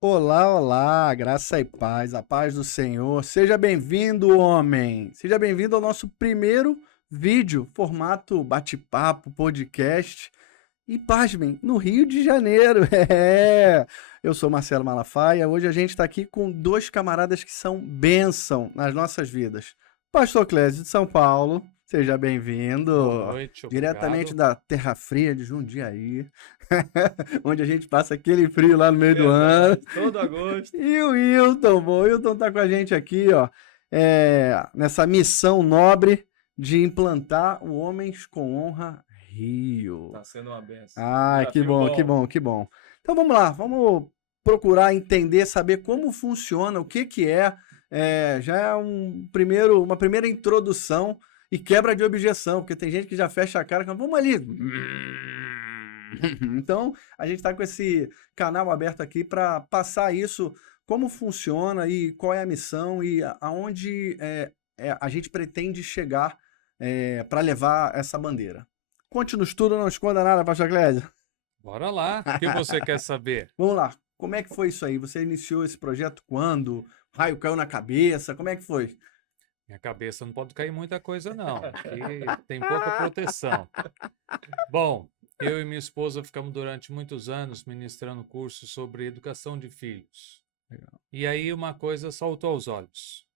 Olá, olá, graça e paz, a paz do Senhor. Seja bem-vindo, homem. Seja bem-vindo ao nosso primeiro vídeo, formato bate-papo, podcast. E pasmem, no Rio de Janeiro. É. Eu sou Marcelo Malafaia. Hoje a gente está aqui com dois camaradas que são bênção nas nossas vidas. Pastor Clésio de São Paulo, seja Boa bem-vindo. noite, Diretamente obrigado. da Terra Fria de Jundiaí, onde a gente passa aquele frio lá no meio do ano. Verdade, todo agosto. E o Wilton, bom, o Wilton tá com a gente aqui, ó, nessa missão nobre de implantar o Homens com Honra Rio. Tá sendo uma benção. Ah, que Desafio bom, que bom. bom, que bom. Então vamos lá, vamos procurar entender, saber como funciona, o que que já é uma primeira introdução e quebra de objeção, porque tem gente que já fecha a cara e fala, vamos ali. Então, a gente está com esse canal aberto aqui para passar isso, como funciona e qual é a missão e aonde a gente pretende chegar para levar essa bandeira. Conte-nos tudo, não esconda nada, Pastor Clésia. Bora lá. O que você quer saber? Vamos lá, como é que foi isso aí? Você iniciou esse projeto quando? Raio caiu na cabeça? Como é que foi? Minha cabeça não pode cair muita coisa, não. Aqui tem pouca proteção. Bom, eu e minha esposa ficamos durante muitos anos ministrando cursos sobre educação de filhos. Legal. E aí uma coisa saltou aos olhos.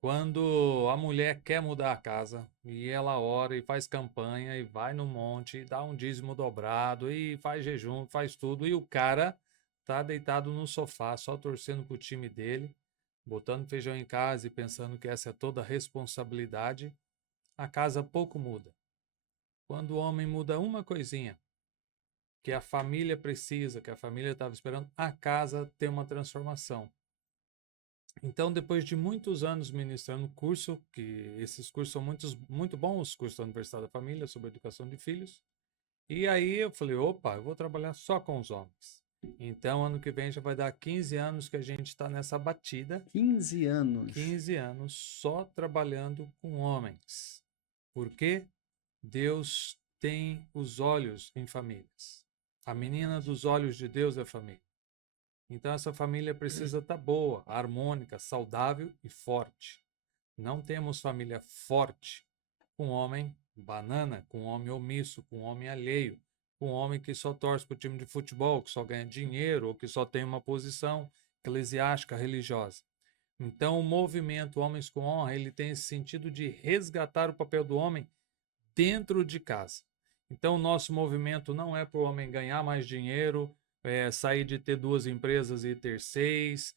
Quando a mulher quer mudar a casa e ela ora e faz campanha e vai no monte e dá um dízimo dobrado e faz jejum, faz tudo, e o cara tá deitado no sofá só torcendo pro time dele, botando feijão em casa e pensando que essa é toda a responsabilidade, a casa pouco muda. Quando o homem muda uma coisinha que a família precisa, que a família estava esperando, a casa tem uma transformação. Então, depois de muitos anos ministrando curso, que esses cursos são muito bons, os cursos da Universidade da Família sobre educação de filhos, e aí eu falei, opa, eu vou trabalhar só com os homens. Então, ano que vem já vai dar 15 anos que a gente está nessa batida, 15 anos. 15 anos só trabalhando com homens. Porque Deus tem os olhos em famílias. A menina dos olhos de Deus é a família. Então, essa família precisa estar boa, harmônica, saudável e forte. Não temos família forte com homem banana, com homem omisso, com homem alheio, com homem que só torce para o time de futebol, que só ganha dinheiro ou que só tem uma posição eclesiástica, religiosa. Então, o movimento Homens com Honra, ele tem esse sentido de resgatar o papel do homem dentro de casa. Então, o nosso movimento não é para o homem ganhar mais dinheiro, sair de ter duas empresas e ter seis,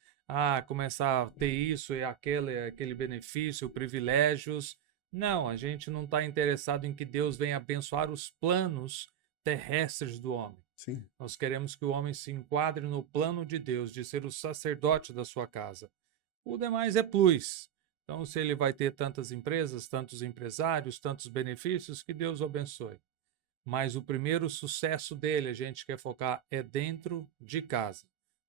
começar a ter isso e aquele benefício, privilégios. Não, a gente não está interessado em que Deus venha abençoar os planos terrestres do homem. Sim. Nós queremos que o homem se enquadre no plano de Deus, de ser o sacerdote da sua casa. O demais é plus. Então, se ele vai ter tantas empresas, tantos empresários, tantos benefícios, que Deus o abençoe. Mas o primeiro sucesso dele, a gente quer focar, é dentro de casa.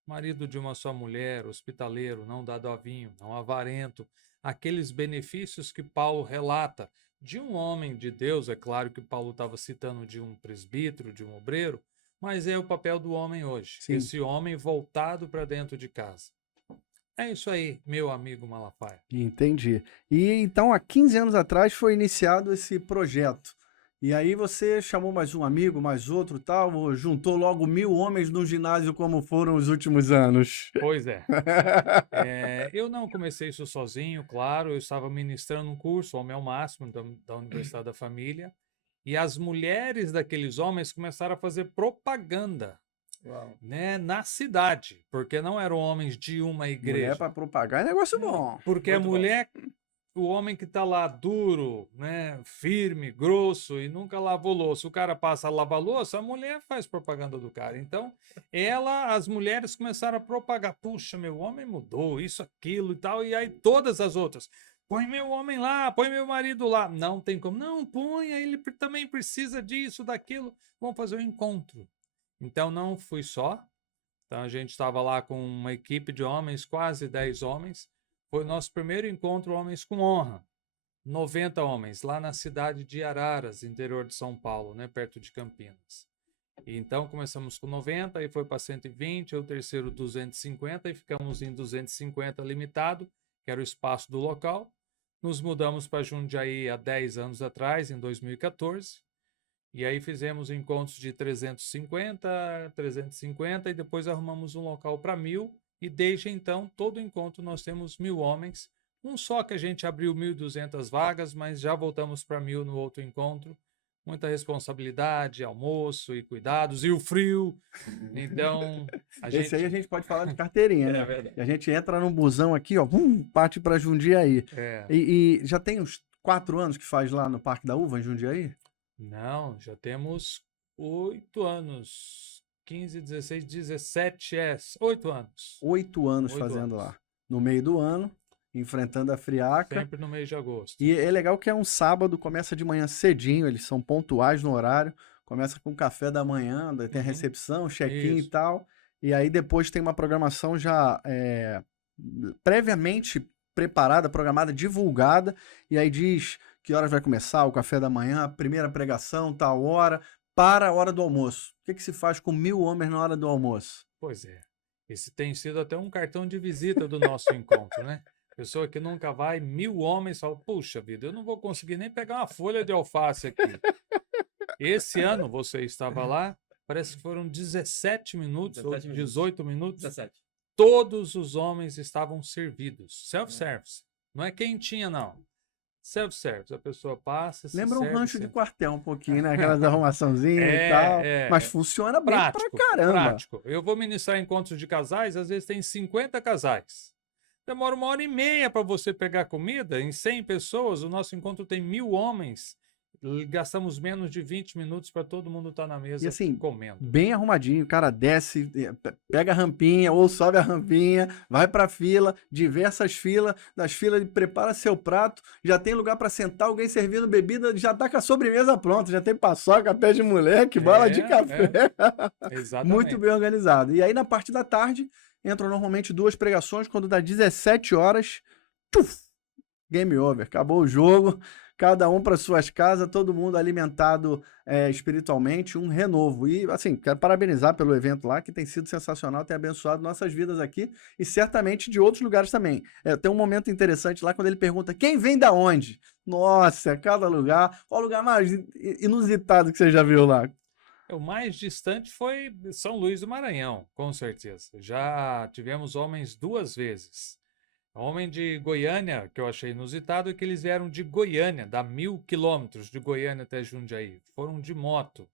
Marido de uma só mulher, hospitaleiro, não dado a vinho, não avarento. Aqueles benefícios que Paulo relata de um homem de Deus, é claro que Paulo estava citando de um presbítero, de um obreiro, mas é o papel do homem hoje. Sim. Esse homem voltado para dentro de casa. É isso aí, meu amigo Malafaia. Entendi. E então, há 15 anos atrás foi iniciado esse projeto. E aí você chamou mais um amigo, mais outro, tal, ou juntou logo 1000 homens no ginásio como foram os últimos anos. Pois é. Eu não comecei isso sozinho, claro, eu estava ministrando um curso, Homem ao Máximo, da Universidade da Família, e as mulheres daqueles homens começaram a fazer propaganda, Uau. né, na cidade, porque não eram homens de uma Mulher igreja. para propagar é negócio bom. Porque a Muito bom. mulher, o homem que está lá duro, né, firme, grosso e nunca lavou louça, o cara passa a lavar louça, a mulher faz propaganda do cara. Então, as mulheres começaram a propagar, puxa, meu homem mudou, isso, aquilo e tal, e aí todas as outras, põe meu homem lá, põe meu marido lá. Não tem como, não, põe, ele também precisa disso, daquilo, vamos fazer um encontro. Então, não fui só, então a gente estava lá com uma equipe de homens, quase 10 homens. Foi o nosso primeiro encontro Homens com Honra. 90 homens, lá na cidade de Araras, interior de São Paulo, né, perto de Campinas. E então começamos com 90, aí foi para 120, o terceiro 250 e ficamos em 250 limitado, que era o espaço do local. Nos mudamos para Jundiaí há 10 anos atrás, em 2014. E aí fizemos encontros de 350, 350 e depois arrumamos um local para 1.000. E desde então, todo encontro nós temos 1.000 homens. Um só que a gente abriu 1.200 vagas, mas já voltamos para 1.000 no outro encontro. Muita responsabilidade, almoço e cuidados, e o frio. Então, a Esse aí a gente. gente pode falar de carteirinha, É né? verdade. E a gente entra num busão aqui, ó, parte pra Jundiaí. É. E já tem uns 4 anos que faz lá no Parque da Uva, em Jundiaí? Não, já temos 8 anos. 15, 16, 17, 8 anos. 8 anos 8 fazendo anos. lá. No meio do ano, enfrentando a friaca. Sempre no mês de agosto. E é legal que é um sábado, começa de manhã cedinho, eles são pontuais no horário. Começa com café da manhã, daí tem a Uhum. recepção, check-in e Isso. tal. E aí depois tem uma programação já previamente preparada, programada, divulgada. E aí diz que horas vai começar o café da manhã, a primeira pregação, tal hora, para a hora do almoço. O que que se faz com 1.000 homens na hora do almoço? Pois é. Esse tem sido até um cartão de visita do nosso encontro, né? Pessoa que nunca vai, 1.000 homens fala, puxa vida, eu não vou conseguir nem pegar uma folha de alface aqui. Esse ano você estava lá, parece que foram 17 minutos ou 17 minutos. 18 minutos. 17. Todos os homens estavam servidos. Self-service. Não é quentinha, não. Self-service. A pessoa passa, se Lembra um serve, rancho de senta. quartel um pouquinho, né? Aquelas arrumaçãozinhas e tal. Mas funciona bem pra Prático, caramba. prático. Eu vou ministrar encontros de casais, às vezes tem 50 casais. Demora 1h30 para você pegar comida. Em 100 pessoas, o nosso encontro tem 1.000 homens. Gastamos menos de 20 minutos para todo mundo estar na E mesa assim, comendo. bem arrumadinho, o cara desce, pega a rampinha ou sobe a rampinha, vai pra fila, diversas filas, das filas ele prepara seu prato, já tem lugar pra sentar, alguém servindo bebida, já tá com a sobremesa pronta, já tem paçoca, pé de moleque, bala de café. Exatamente. Muito bem organizado. E aí na parte da tarde, entram normalmente 2 pregações, quando dá 17 horas, tchuf, game over, acabou o jogo, cada um para suas casas, todo mundo alimentado espiritualmente, um renovo. E, assim, quero parabenizar pelo evento lá, que tem sido sensacional, tem abençoado nossas vidas aqui e certamente de outros lugares também. Tem um momento interessante lá quando ele pergunta quem vem da onde? Nossa, cada lugar. Qual o lugar mais inusitado que você já viu lá? O mais distante foi São Luís do Maranhão, com certeza. Já tivemos homens 2 vezes. Homem de Goiânia, que eu achei inusitado, é que eles vieram de Goiânia, dá 1.000 quilômetros de Goiânia até Jundiaí. Foram de moto.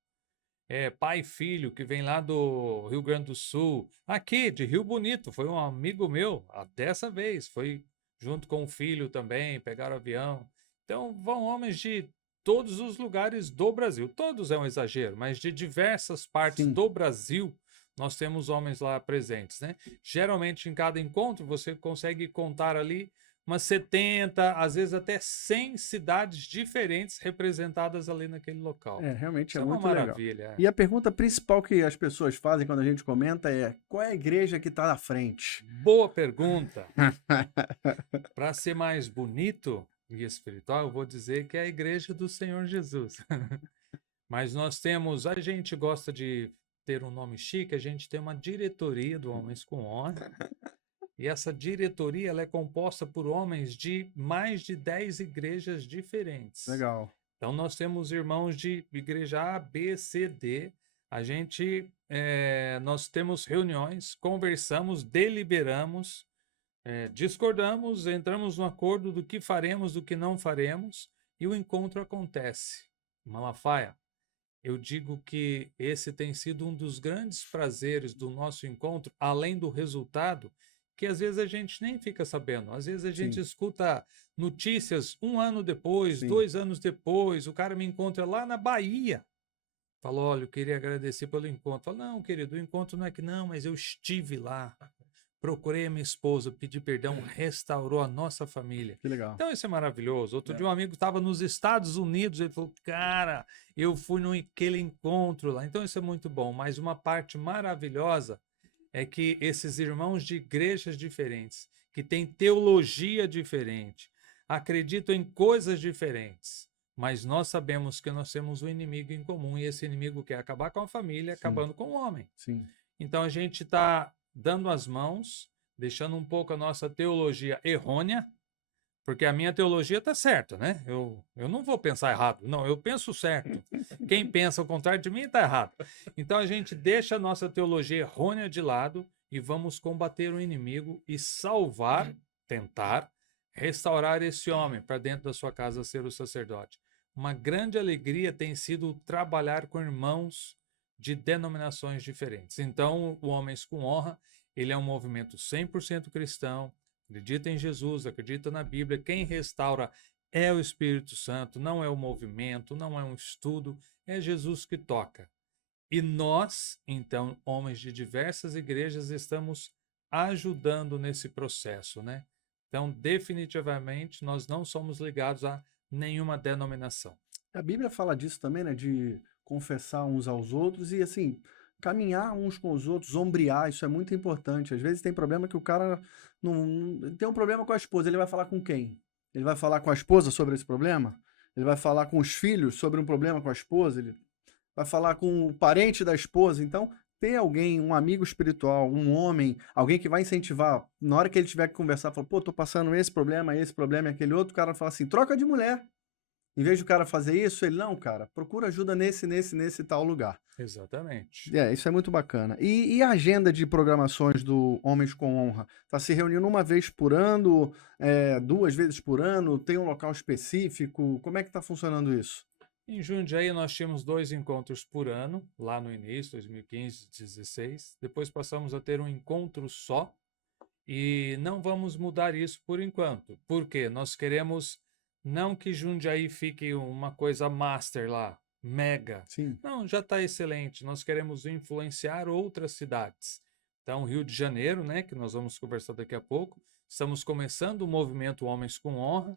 Pai e filho, que vem lá do Rio Grande do Sul. Aqui, de Rio Bonito, foi um amigo meu, dessa vez. Foi junto com o filho também, pegaram avião. Então, vão homens de todos os lugares do Brasil. Todos é um exagero, mas de diversas partes Sim. do Brasil, nós temos homens lá presentes, né? Geralmente, em cada encontro, você consegue contar ali umas 70, às vezes até 100 cidades diferentes representadas ali naquele local. Realmente Isso é é uma muito legal. maravilha. E a pergunta principal que as pessoas fazem quando a gente comenta é: qual é a igreja que está na frente? Boa pergunta. Para ser mais bonito e espiritual, eu vou dizer que é a igreja do Senhor Jesus. Mas nós temos, a gente gosta de ter um nome chique, a gente tem uma diretoria do Homens com Honra. E essa diretoria ela é composta por homens de mais de 10 igrejas diferentes. Legal. Então nós temos irmãos de igreja A, B, C, D. A gente, nós temos reuniões, conversamos, deliberamos, discordamos, entramos no acordo do que faremos, do que não faremos, e o encontro acontece. Malafaia, eu digo que esse tem sido um dos grandes prazeres do nosso encontro, além do resultado, que às vezes a gente nem fica sabendo. Às vezes a gente escuta notícias 1 ano depois, Sim. 2 anos depois, o cara me encontra lá na Bahia. Fala, olha, eu queria agradecer pelo encontro. Fala, não, querido, o encontro não é que não, mas eu estive lá. Procurei a minha esposa, pedi perdão, restaurou a nossa família. Que legal. Então isso é maravilhoso. Outro dia um amigo estava nos Estados Unidos, ele falou, cara, eu fui naquele encontro lá. Então isso é muito bom, mas uma parte maravilhosa é que esses irmãos de igrejas diferentes, que têm teologia diferente, acreditam em coisas diferentes, mas nós sabemos que nós temos um inimigo em comum e esse inimigo quer acabar com a família, Sim, acabando com o homem. sim. Então a gente está dando as mãos, deixando um pouco a nossa teologia errônea, porque a minha teologia está certa, né? Eu não vou pensar errado, não, eu penso certo. Quem pensa o contrário de mim está errado. Então a gente deixa a nossa teologia errônea de lado e vamos combater o inimigo e salvar, tentar, restaurar esse homem para dentro da sua casa ser o sacerdote. Uma grande alegria tem sido trabalhar com irmãos de denominações diferentes. Então, o Homens com Honra, ele é um movimento 100% cristão, acredita em Jesus, acredita na Bíblia. Quem restaura é o Espírito Santo, não é o movimento, não é um estudo, é Jesus que toca. E nós, então, homens de diversas igrejas, estamos ajudando nesse processo, né? Então, definitivamente, nós não somos ligados a nenhuma denominação. A Bíblia fala disso também, né? De confessar uns aos outros e, assim, caminhar uns com os outros, ombrear, isso é muito importante. Às vezes tem problema que o cara tem um problema com a esposa, ele vai falar com quem? Ele vai falar com a esposa sobre esse problema? Ele vai falar com os filhos sobre um problema com a esposa? Ele vai falar com o parente da esposa? Então, ter alguém, um amigo espiritual, um homem, alguém que vai incentivar, na hora que ele tiver que conversar, falar, pô, tô passando esse problema e aquele outro, o cara fala assim, troca de mulher. Em vez do cara fazer isso, ele, não, cara, procura ajuda nesse tal lugar. Exatamente. Isso é muito bacana. E a agenda de programações do Homens com Honra? Tá se reunindo uma vez por ano, 2 vezes por ano? Tem um local específico? Como é que tá funcionando isso? Em Jundiaí, nós tínhamos 2 encontros por ano, lá no início, 2015, 2016. Depois passamos a ter um encontro só e não vamos mudar isso por enquanto. Por quê? Nós queremos não que Jundiaí fique uma coisa master lá, mega. Sim. Não, já está excelente. Nós queremos influenciar outras cidades. Então, Rio de Janeiro, né, que nós vamos conversar daqui a pouco, estamos começando o movimento Homens com Honra.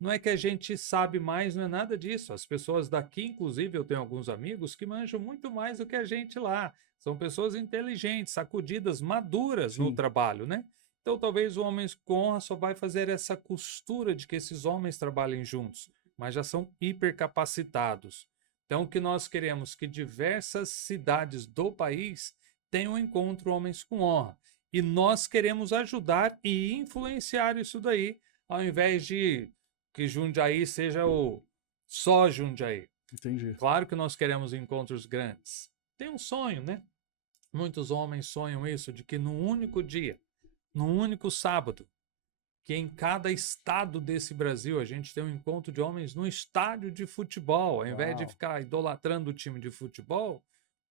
Não é que a gente sabe mais, não é nada disso. As pessoas daqui, inclusive, eu tenho alguns amigos que manjam muito mais do que a gente lá. São pessoas inteligentes, sacudidas, maduras no Sim. trabalho, né? Então, talvez o Homens com Honra só vai fazer essa costura de que esses homens trabalhem juntos, mas já são hipercapacitados. Então, o que nós queremos que diversas cidades do país tenham um encontro Homens com Honra. E nós queremos ajudar e influenciar isso daí, ao invés de que Jundiaí seja o só Jundiaí. Entendi. Claro que nós queremos encontros grandes. Tem um sonho, né? Muitos homens sonham isso, de que num único dia, num único sábado, que em cada estado desse Brasil a gente tem um encontro de homens no estádio de futebol, ao invés de ficar idolatrando o time de futebol,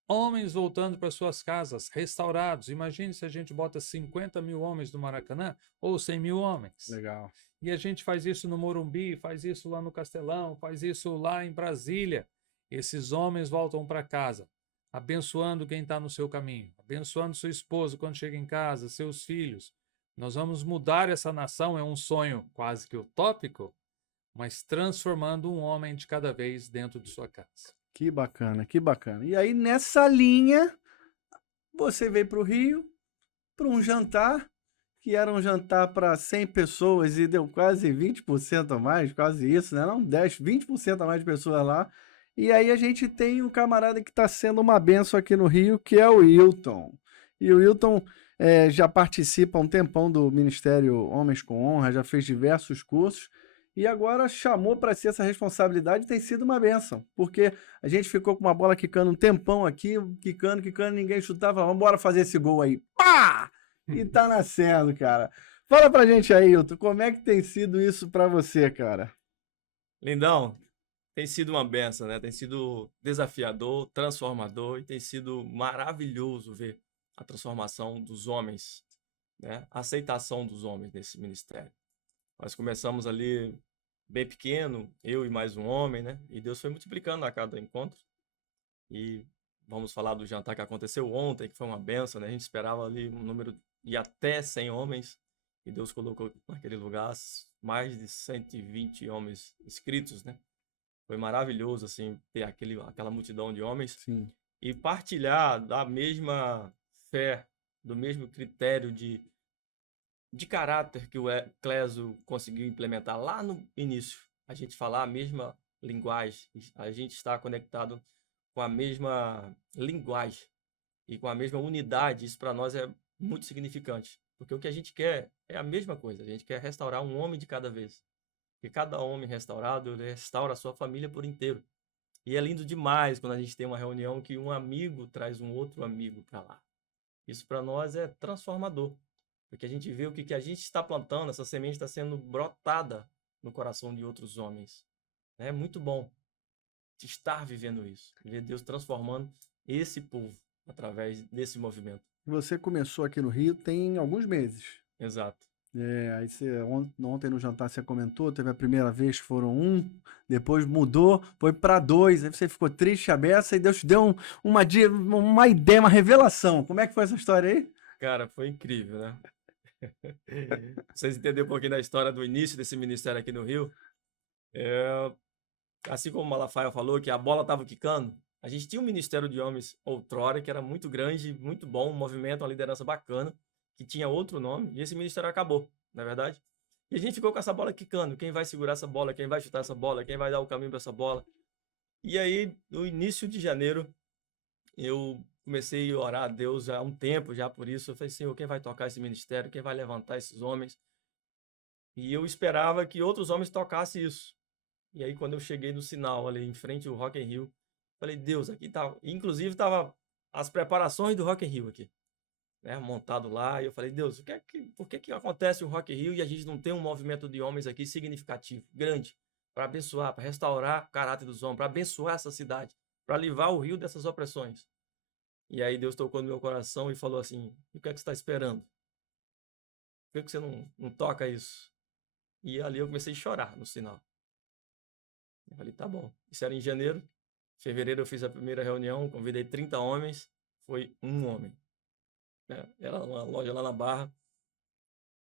homens voltando para suas casas, restaurados. Imagine se a gente bota 50 mil homens no Maracanã ou 100 mil homens. Legal. E a gente faz isso no Morumbi, faz isso lá no Castelão, faz isso lá em Brasília. Esses homens voltam para casa, abençoando quem está no seu caminho, abençoando sua esposa quando chega em casa, seus filhos. Nós vamos mudar essa nação, é um sonho quase que utópico, mas transformando um homem de cada vez dentro de sua casa. Que bacana, que bacana. E aí, nessa linha, você veio para o Rio para um jantar, que era um jantar para 100 pessoas e deu quase 20% a mais, quase isso, né? Não 10, 20% a mais de pessoas lá. E aí a gente tem um camarada que está sendo uma benção aqui no Rio, que é o Wilton. E o Wilton já participa há um tempão do Ministério Homens com Honra, já fez diversos cursos e agora chamou para si essa responsabilidade e tem sido uma benção, porque a gente ficou com uma bola quicando um tempão aqui, quicando, ninguém chutava, vamos embora fazer esse gol aí. Pá! E tá nascendo, cara. Fala pra gente aí, Hilton, como é que tem sido isso pra você, cara? Lindão, tem sido uma benção, né? Tem sido desafiador, transformador e tem sido maravilhoso ver a transformação dos homens, né? A aceitação dos homens nesse ministério. Nós começamos ali bem pequeno, eu e mais um homem, né? E Deus foi multiplicando a cada encontro. E vamos falar do jantar que aconteceu ontem, que foi uma benção, né? A gente esperava ali um número de até 100 homens, e Deus colocou naquele lugar mais de 120 homens inscritos, né? Foi maravilhoso, assim, ter aquela multidão de homens. Sim. E partilhar da mesma fé, do mesmo critério de caráter que o Clésio conseguiu implementar lá no início. A gente falar a mesma linguagem, a gente está conectado com a mesma linguagem e com a mesma unidade. Isso para nós é muito significante, porque o que a gente quer é a mesma coisa. A gente quer restaurar um homem de cada vez. Porque cada homem restaurado, ele restaura a sua família por inteiro. E é lindo demais quando a gente tem uma reunião que um amigo traz um outro amigo para lá. Isso para nós é transformador, porque a gente vê o que a gente está plantando, essa semente está sendo brotada no coração de outros homens. É muito bom estar vivendo isso, ver Deus transformando esse povo através desse movimento. Você começou aqui no Rio tem alguns meses. Exato. Aí ontem no jantar você comentou, teve a primeira vez que foram depois mudou, foi para 2, aí você ficou triste, aberta, e Deus te deu uma ideia, uma revelação. Como é que foi essa história aí? Cara, foi incrível, né? Vocês entenderam um pouquinho da história do início desse ministério aqui no Rio? Assim como o Malafaia falou que a bola estava quicando, a gente tinha um ministério de homens outrora que era muito grande, muito bom, um movimento, uma liderança bacana, que tinha outro nome, e esse ministério acabou, não é verdade? E a gente ficou com essa bola quicando, quem vai segurar essa bola, quem vai chutar essa bola, quem vai dar o caminho para essa bola. E aí, no início de janeiro, eu comecei a orar a Deus há um tempo já por isso. Eu falei, Senhor, quem vai tocar esse ministério? Quem vai levantar esses homens? E eu esperava que outros homens tocassem isso. E aí, quando eu cheguei no sinal ali em frente ao Rock in Rio, falei, Deus, aqui tá. Inclusive, tava as preparações do Rock in Rio aqui, né, montado lá. E eu falei, Deus, por que acontece o Rock in Rio e a gente não tem um movimento de homens aqui significativo, grande, para abençoar, para restaurar o caráter dos homens, para abençoar essa cidade, para livrar o Rio dessas opressões? E aí Deus tocou no meu coração e falou assim, o que é que você está esperando? Por que você não toca isso? E ali eu comecei a chorar no sinal. Eu falei, tá bom. Isso era em janeiro. Em fevereiro eu fiz a primeira reunião, convidei 30 homens, foi um homem. Era uma loja lá na Barra.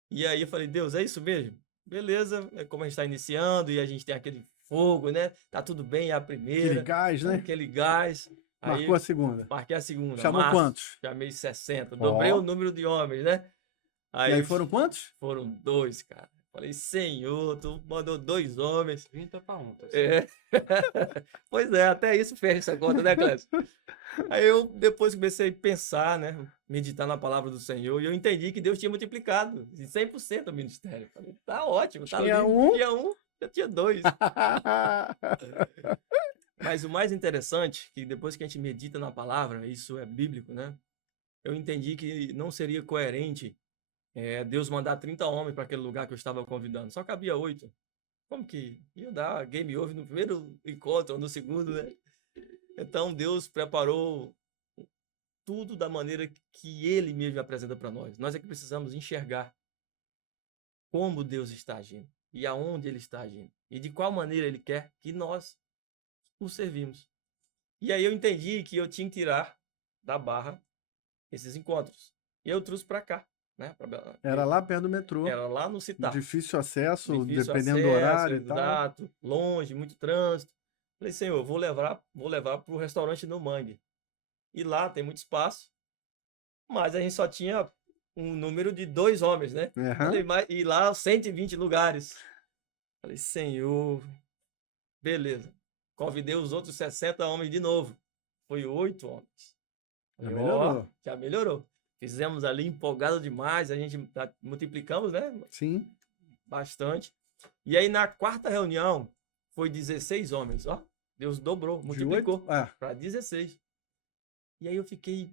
E aí eu falei, Deus, é isso mesmo? Beleza, é como a gente está iniciando e a gente tem aquele fogo, né? Tá tudo bem, é a primeira. Aquele gás, né? Aquele gás. Marcou a segunda. Marquei a segunda. Chamou quantos? Chamei 60. Dobrei o número de homens, né? E aí foram quantos? Foram 2, cara. Falei, Senhor, tu mandou 2 homens. 30 para 1. Tá É. Pois é, até isso fecha essa conta, né, Clécio? Aí eu depois comecei a pensar, né? Meditar na palavra do Senhor. E eu entendi que Deus tinha multiplicado em 100% o ministério. Falei, tá ótimo, tá tinha lindo. Um? Tinha um, já tinha 2. Mas o mais interessante, que depois que a gente medita na palavra, isso é bíblico, né? Eu entendi que não seria coerente Deus mandar 30 homens para aquele lugar que eu estava convidando. Só cabia 8. Como que ia dar game over no primeiro encontro ou no segundo, né? Então Deus preparou tudo da maneira que Ele mesmo apresenta para nós. Nós é que precisamos enxergar como Deus está agindo e aonde Ele está agindo e de qual maneira Ele quer que nós o servimos. E aí eu entendi que eu tinha que tirar da Barra esses encontros. E eu trouxe para cá, né? Era lá perto do metrô. Era lá no Citar. Difícil acesso, dependendo do horário e tal. Exato, longe, muito trânsito. Falei, Senhor, eu vou levar para o restaurante no Mangue. E lá tem muito espaço, mas a gente só tinha um número de 2 homens, né? Uhum. Falei, e lá 120 lugares. Falei, Senhor, beleza. Convidei os outros 60 homens de novo. Foi 8 homens. Falei, já melhorou. Já melhorou. Fizemos ali empolgado demais, a gente multiplicamos, né? Sim. Bastante. E aí na quarta reunião foi 16 homens, ó. Deus dobrou, multiplicou para 16. E aí eu fiquei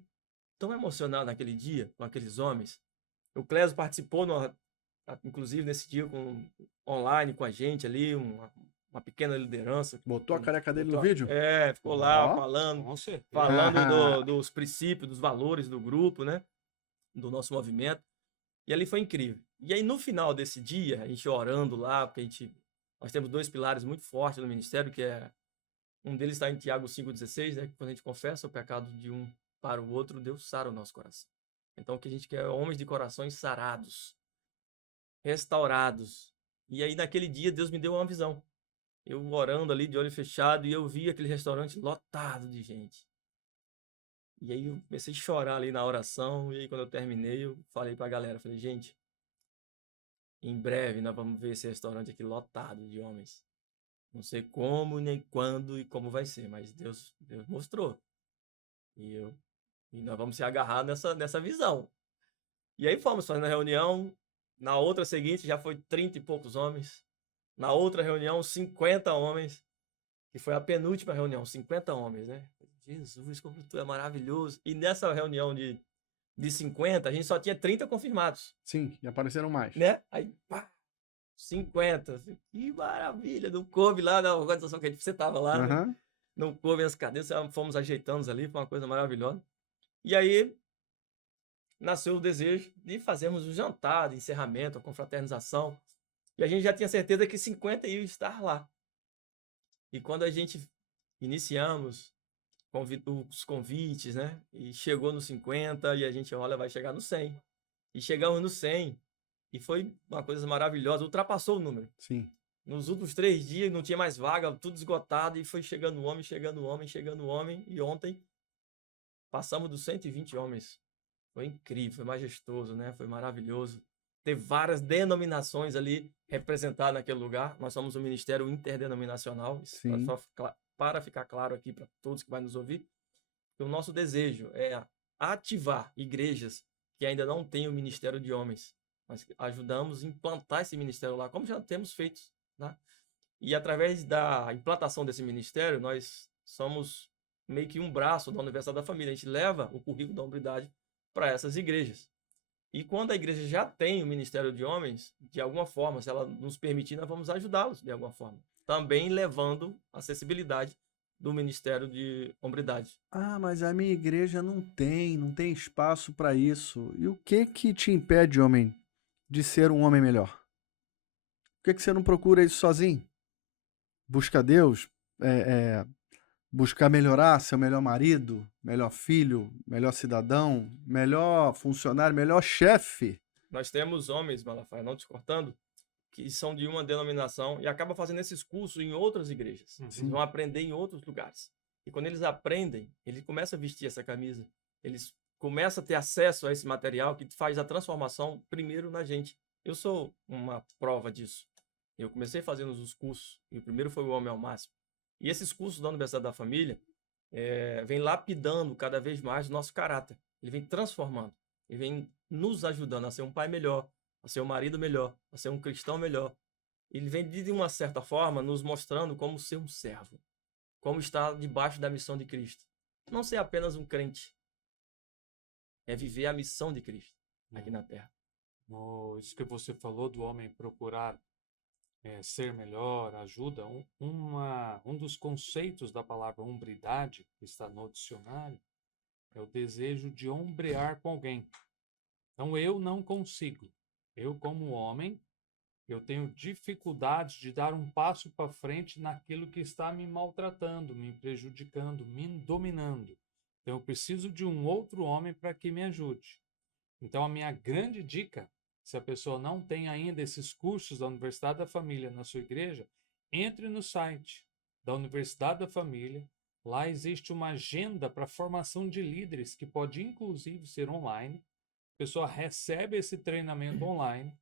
tão emocionado naquele dia com aqueles homens. O Clésio participou, inclusive nesse dia online com a gente ali, uma pequena liderança. Botou a careca dele no vídeo? Ficou lá falando dos princípios, dos valores do grupo, né? Do nosso movimento. E ali foi incrível. E aí no final desse dia, a gente orando lá, porque nós temos 2 pilares muito fortes no ministério, que um deles está em Tiago 5,16, né? Que quando a gente confessa o pecado de um para o outro, Deus sara o nosso coração. Então o que a gente quer é homens de corações sarados, restaurados. E aí naquele dia Deus me deu uma visão. Eu orando ali de olho fechado e eu vi aquele restaurante lotado de gente. E aí eu comecei a chorar ali na oração. E aí quando eu terminei, eu falei para a galera, falei, gente, em breve nós vamos ver esse restaurante aqui lotado de homens. Não sei como, nem quando e como vai ser, mas Deus mostrou. E nós vamos se agarrar nessa visão. E aí fomos fazendo a reunião. Na outra seguinte já foi 30 e poucos homens. Na outra reunião, 50 homens. Que foi a penúltima reunião, 50 homens, né? Jesus, como tu é maravilhoso. E nessa reunião de 50, a gente só tinha 30 confirmados, Sim, e apareceram mais. né? Aí, pá, 50. Que maravilha. Não coube lá na organização que você estava lá, né? Aham. Não coube as cadeiras, fomos ajeitando ali, foi uma coisa maravilhosa. E aí nasceu o desejo de fazermos um jantar de encerramento, a confraternização. E a gente já tinha certeza que 50 iam estar lá. E quando a gente iniciamos os convites, né? E chegou no 50 e a gente, olha, vai chegar no 100. E chegamos no 100 e foi uma coisa maravilhosa, ultrapassou o número. Sim. Nos últimos 3 dias não tinha mais vaga, tudo esgotado e foi chegando homem, chegando homem, chegando homem. E ontem passamos dos 120 homens. Foi incrível, foi majestoso, né? Foi maravilhoso. Ter várias denominações ali representadas naquele lugar. Nós somos um ministério interdenominacional. Isso Sim. para ficar claro aqui para todos que vão nos ouvir. O nosso desejo é ativar igrejas que ainda não têm o ministério de homens. Nós ajudamos a implantar esse ministério lá, como já temos feito, né? E através da implantação desse ministério, nós somos meio que um braço da Universidade da Família. A gente leva o currículo da hombridade para essas igrejas. E quando a igreja já tem o ministério de homens, de alguma forma, se ela nos permitir, nós vamos ajudá-los de alguma forma. Também levando acessibilidade do ministério de hombridade. Ah, mas a minha igreja não tem espaço para isso. E o que que te impede, homem, de ser um homem melhor? Por que que você não procura isso sozinho? Busca Deus, buscar melhorar, ser o melhor marido, melhor filho, melhor cidadão, melhor funcionário, melhor chefe. Nós temos homens, Malafaia, não te cortando, que são de uma denominação e acabam fazendo esses cursos em outras igrejas. Eles vão aprender em outros lugares. E quando eles aprendem, eles começam a vestir essa camisa. Eles começam a ter acesso a esse material que faz a transformação primeiro na gente. Eu sou uma prova disso. Eu comecei fazendo os cursos, e o primeiro foi o Homem ao Máximo. E esses cursos da Universidade da Família vem lapidando cada vez mais o nosso caráter. Ele vem transformando. Ele vem nos ajudando a ser um pai melhor, a ser um marido melhor, a ser um cristão melhor. Ele vem, de uma certa forma, nos mostrando como ser um servo, como estar debaixo da missão de Cristo. Não ser apenas um crente, é viver a missão de Cristo aqui na Terra. Isso que você falou do homem procurar ser melhor, ajuda, um dos conceitos da palavra hombridade, que está no dicionário, é o desejo de ombrear com alguém. Então, eu não consigo. Eu, como homem, eu tenho dificuldade de dar um passo para frente naquilo que está me maltratando, me prejudicando, me dominando. Então, eu preciso de um outro homem para que me ajude. Então, a minha grande dica, se a pessoa não tem ainda esses cursos da Universidade da Família na sua igreja, entre no site da Universidade da Família. Lá existe uma agenda para formação de líderes, que pode inclusive ser online. A pessoa recebe esse treinamento online.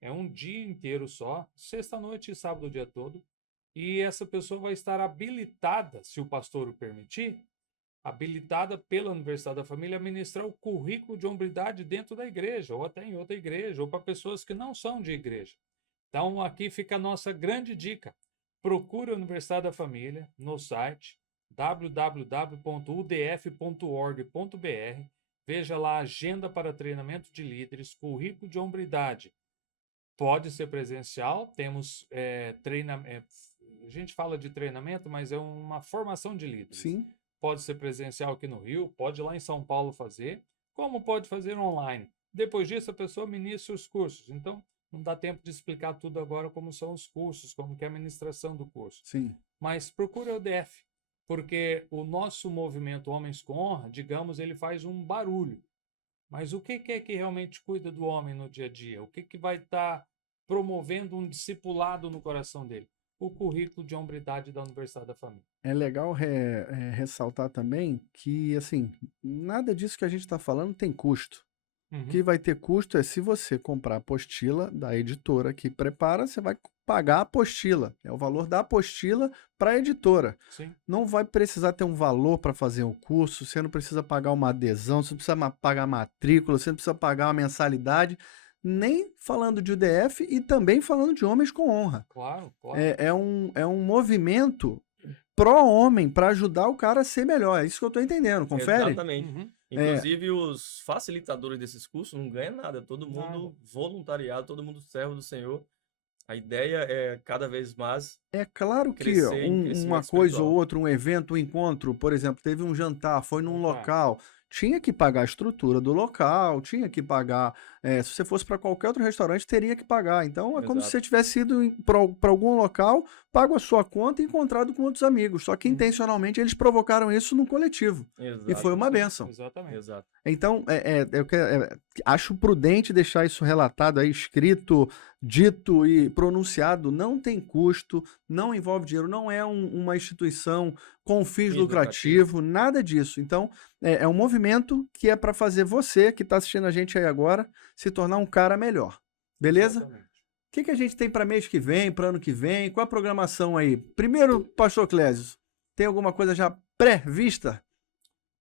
É um dia inteiro só, sexta-noite e sábado o dia todo. E essa pessoa vai estar habilitada, se o pastor o permitir, habilitada pela Universidade da Família a ministrar o currículo de hombridade dentro da igreja, ou até em outra igreja, ou para pessoas que não são de igreja. Então, aqui fica a nossa grande dica. Procure a Universidade da Família no site www.udf.org.br. Veja lá a agenda para treinamento de líderes, currículo de hombridade. Pode ser presencial, temos treinamento. A gente fala de treinamento, mas é uma formação de líderes. Sim. Pode ser presencial aqui no Rio, pode ir lá em São Paulo fazer, como pode fazer online. Depois disso, a pessoa ministra os cursos. Então, não dá tempo de explicar tudo agora como são os cursos, como que é a administração do curso. Sim. Mas procure a UDF, porque o nosso movimento Homens com Honra, digamos, ele faz um barulho. Mas o que é que realmente cuida do homem no dia a dia? O que vai estar promovendo um discipulado no coração dele? O currículo de hombridade da Universidade da Família. É legal ressaltar também que, assim, nada disso que a gente está falando tem custo. O que vai ter custo é se você comprar a apostila da editora que prepara, você vai pagar a apostila. É o valor da apostila para a editora. Sim. Não vai precisar ter um valor para fazer o curso, você não precisa pagar uma adesão, você não precisa pagar matrícula, você não precisa pagar uma mensalidade, nem falando de UDF e também falando de Homens com Honra. Claro, claro. É um movimento pró-homem para ajudar o cara a ser melhor. É isso que eu estou entendendo, confere? Exatamente. Uhum. Inclusive, os facilitadores desses cursos não ganham nada, todo mundo Nada. voluntariado, todo mundo servo do Senhor. A ideia é cada vez mais É claro que crescer em uma crescimento coisa ou espiritual. outra, um evento, um encontro, por exemplo, teve um jantar, foi num Jantar. local, tinha que pagar a estrutura do local, tinha que pagar. Se você fosse para qualquer outro restaurante, teria que pagar. Então é como se Exato. você tivesse ido para algum local, pago a sua conta e encontrado com outros amigos. Só que Uhum. intencionalmente eles provocaram isso no coletivo. E foi uma Sim, bênção. Exatamente. Exato. Então, acho prudente deixar isso relatado aí, escrito, dito e pronunciado. Não tem custo, não envolve dinheiro, não é uma instituição com fins lucrativos, nada disso. Então, é um movimento que é para fazer você, que está assistindo a gente aí agora, se tornar um cara melhor. Beleza? Exatamente. O que a gente tem para mês que vem, para ano que vem? Qual a programação aí? Primeiro, Pastor Clésio, tem alguma coisa já pré-vista?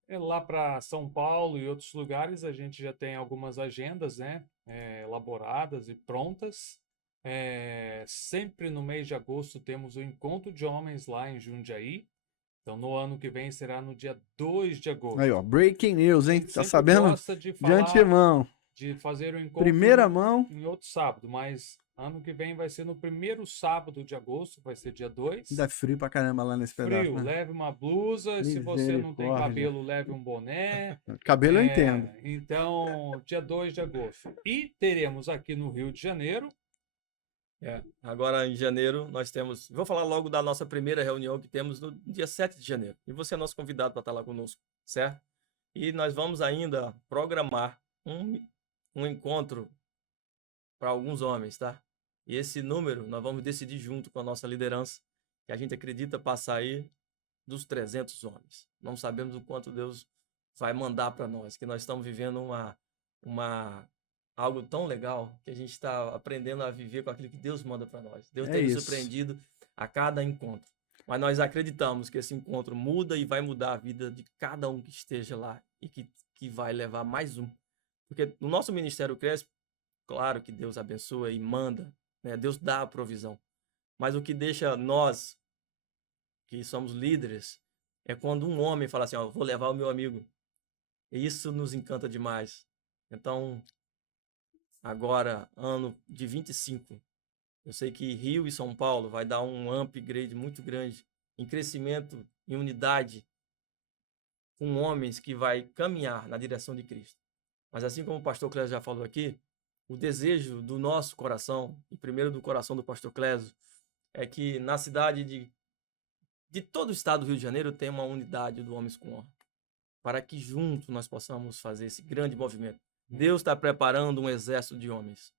Lá para São Paulo e outros lugares, a gente já tem algumas agendas, né, elaboradas e prontas. Sempre no mês de agosto temos o Encontro de Homens lá em Jundiaí. Então, no ano que vem será no dia 2 de agosto. Aí, ó, breaking news, A hein? gente Tá sempre sabendo? gosta de De falar, antemão. de fazer o encontro Primeira mão. em outro sábado, mas ano que vem vai ser no primeiro sábado de agosto, vai ser dia 2. Ainda é frio pra caramba lá nesse pedaço, Frio, né? leve uma blusa, se você não tem Misericórdia. cabelo, leve um boné. Cabelo eu entendo. Então, dia 2 de agosto. E teremos aqui no Rio de Janeiro, Agora em janeiro nós temos. Vou falar logo da nossa primeira reunião que temos no dia 7 de janeiro. E você é nosso convidado para estar lá conosco, certo? E nós vamos ainda programar um encontro para alguns homens, tá? E esse número nós vamos decidir junto com a nossa liderança, que a gente acredita passar aí dos 300 homens. Não sabemos o quanto Deus vai mandar para nós, que nós estamos vivendo algo tão legal que a gente está aprendendo a viver com aquilo que Deus manda para nós. Deus tem nos surpreendido a cada encontro. Mas nós acreditamos que esse encontro muda e vai mudar a vida de cada um que esteja lá e que vai levar mais um. Porque no nosso ministério cresce, claro que Deus abençoa e manda, né? Deus dá a provisão. Mas o que deixa nós, que somos líderes, é quando um homem fala assim, ó, vou levar o meu amigo. E isso nos encanta demais. Então, agora, ano de 25, eu sei que Rio e São Paulo vai dar um upgrade muito grande em crescimento, em unidade, com homens que vai caminhar na direção de Cristo. Mas assim como o pastor Clésio já falou aqui, o desejo do nosso coração, e primeiro do coração do pastor Clésio, é que na cidade de todo o estado do Rio de Janeiro tenha uma unidade do Homens com Honra, para que juntos nós possamos fazer esse grande movimento. Deus está preparando um exército de homens.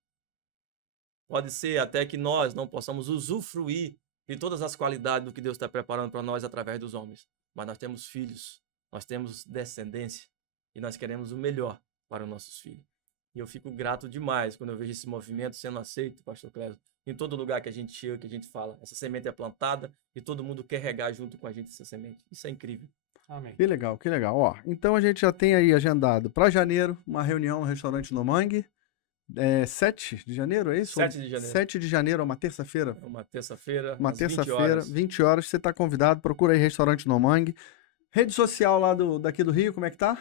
Pode ser até que nós não possamos usufruir de todas as qualidades do que Deus está preparando para nós através dos homens. Mas nós temos filhos, nós temos descendência e nós queremos o melhor para os nossos filhos. E eu fico grato demais quando eu vejo esse movimento sendo aceito, pastor Clésio, em todo lugar que a gente chega, que a gente fala. Essa semente é plantada e todo mundo quer regar junto com a gente essa semente. Isso é incrível. amém. Que legal, que legal. Ó, então a gente já tem aí agendado para janeiro uma reunião no restaurante No Mangue. 7 de janeiro, é isso? 7 de janeiro. 7 de janeiro, é uma terça-feira. É uma terça-feira, Uma às 20 terça-feira, horas. 20 horas, você está convidado. Procura aí restaurante No Mangue. Rede social lá daqui do Rio, como é que tá?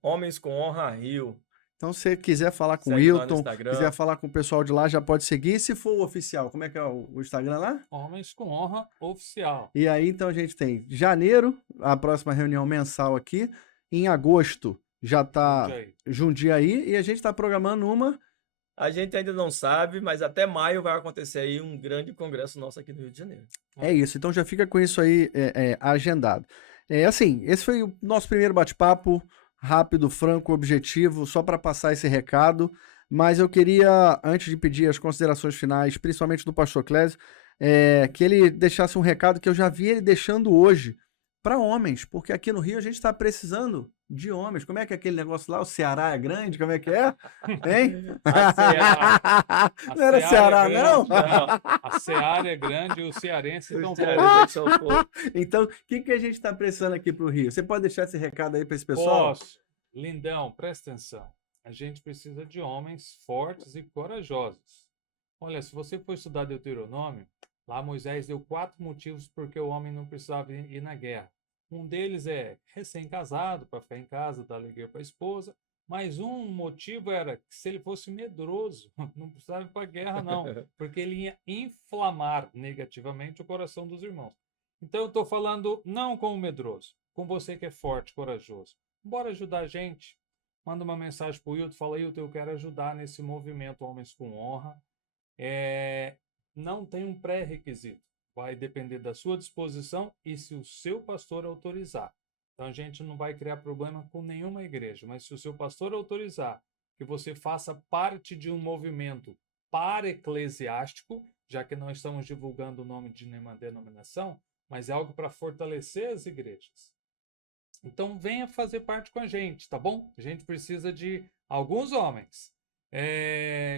Homens com Honra Rio. Então, se você quiser falar com o Segue lá no Wilton, Instagram. quiser falar com o pessoal de lá, já pode seguir. Se for o oficial, como é que é o Instagram lá? Homens com Honra oficial. E aí, então, a gente tem janeiro, a próxima reunião mensal aqui. Em agosto, já tá Jundiaí. E a gente está programando uma... A gente ainda não sabe, mas até maio vai acontecer aí um grande congresso nosso aqui no Rio de Janeiro. É isso, então já fica com isso aí agendado. Assim, esse foi o nosso primeiro bate-papo, rápido, franco, objetivo, só para passar esse recado. Mas eu queria, antes de pedir as considerações finais, principalmente do pastor Clésio, que ele deixasse um recado que eu já vi ele deixando hoje para homens, porque aqui no Rio a gente está precisando de homens. Como é que é aquele negócio lá? O Ceará é grande? Como é que é? Hein? Não era Ceará, não? A Seara é grande e os cearenses estão Os fora. cearenses são poucos. Então, o que a gente está precisando aqui para o Rio? Você pode deixar esse recado aí para esse pessoal? Posso. Lindão, presta atenção. A gente precisa de homens fortes e corajosos. Olha, se você for estudar Deuteronômio, lá Moisés deu 4 motivos porque o homem não precisava ir na guerra. Um deles é recém-casado, para ficar em casa, dar alegria para a esposa. Mas um motivo era que se ele fosse medroso, não precisava ir para a guerra, não, porque ele ia inflamar negativamente o coração dos irmãos. Então, eu estou falando não com o medroso, com você que é forte, corajoso. Bora ajudar a gente. Manda uma mensagem para o Hilton, fala, Hilton, eu quero ajudar nesse movimento Homens com Honra. Não tem um pré-requisito. Vai depender da sua disposição e se o seu pastor autorizar. Então, a gente não vai criar problema com nenhuma igreja, mas se o seu pastor autorizar que você faça parte de um movimento para-eclesiástico, já que não estamos divulgando o nome de nenhuma denominação, mas é algo para fortalecer as igrejas. Então, venha fazer parte com a gente, tá bom? A gente precisa de alguns homens.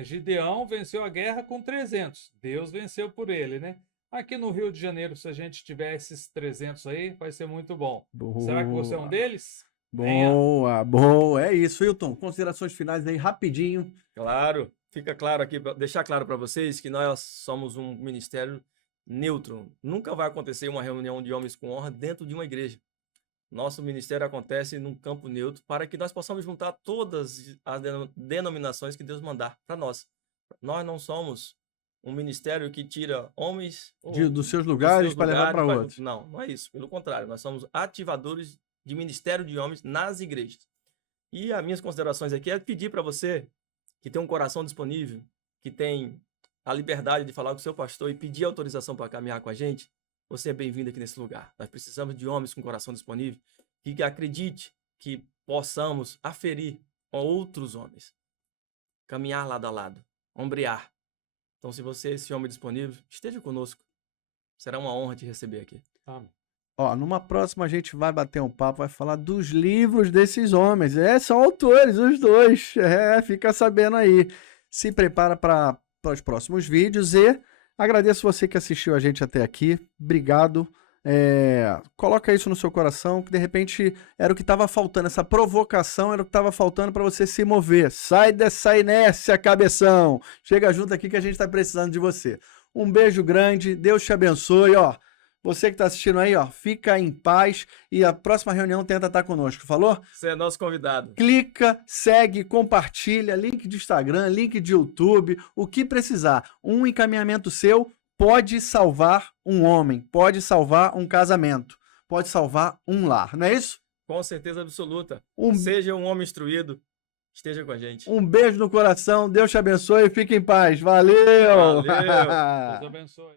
Gideão venceu a guerra com 300. Deus venceu por ele, né? Aqui no Rio de Janeiro, se a gente tiver esses 300 aí, vai ser muito bom. Boa. Será que você é um deles? Boa, boa. É isso, Hilton. Considerações finais aí, rapidinho. Claro, fica claro aqui, deixar claro para vocês que nós somos um ministério neutro. Nunca vai acontecer uma reunião de homens com honra dentro de uma igreja. Nosso ministério acontece num campo neutro para que nós possamos juntar todas as denominações que Deus mandar para nós. Nós não somos um ministério que tira homens Dos seus lugares para levar para outros. Não, não é isso. Pelo contrário, nós somos ativadores de ministério de homens nas igrejas. E as minhas considerações aqui é pedir para você que tem um coração disponível, que tem a liberdade de falar com o seu pastor e pedir autorização para caminhar com a gente, você é bem-vindo aqui nesse lugar. Nós precisamos de homens com coração disponível que acredite que possamos aferir a outros homens, caminhar lado a lado, ombrear. Então, se você é esse homem disponível, esteja conosco. Será uma honra te receber aqui. Amém. Ó, numa próxima a gente vai bater um papo, vai falar dos livros desses homens. São autores, os dois. Fica sabendo aí. Se prepara para os próximos vídeos e agradeço você que assistiu a gente até aqui. Obrigado. Coloca isso no seu coração, que de repente era o que estava faltando. Essa provocação era o que estava faltando para você se mover. Sai dessa inércia, cabeção. Chega junto aqui que a gente está precisando de você. Um beijo grande, Deus te abençoe, ó. Você que está assistindo aí, ó, fica em paz e a próxima reunião tenta estar conosco, falou? Você é nosso convidado. Clica, segue, compartilha, link de Instagram, link de YouTube, o que precisar. Um encaminhamento seu pode salvar um homem, pode salvar um casamento, pode salvar um lar, não é isso? Com certeza absoluta. Seja um homem instruído, esteja com a gente. Um beijo no coração, Deus te abençoe e fique em paz. Valeu! Valeu! Deus abençoe.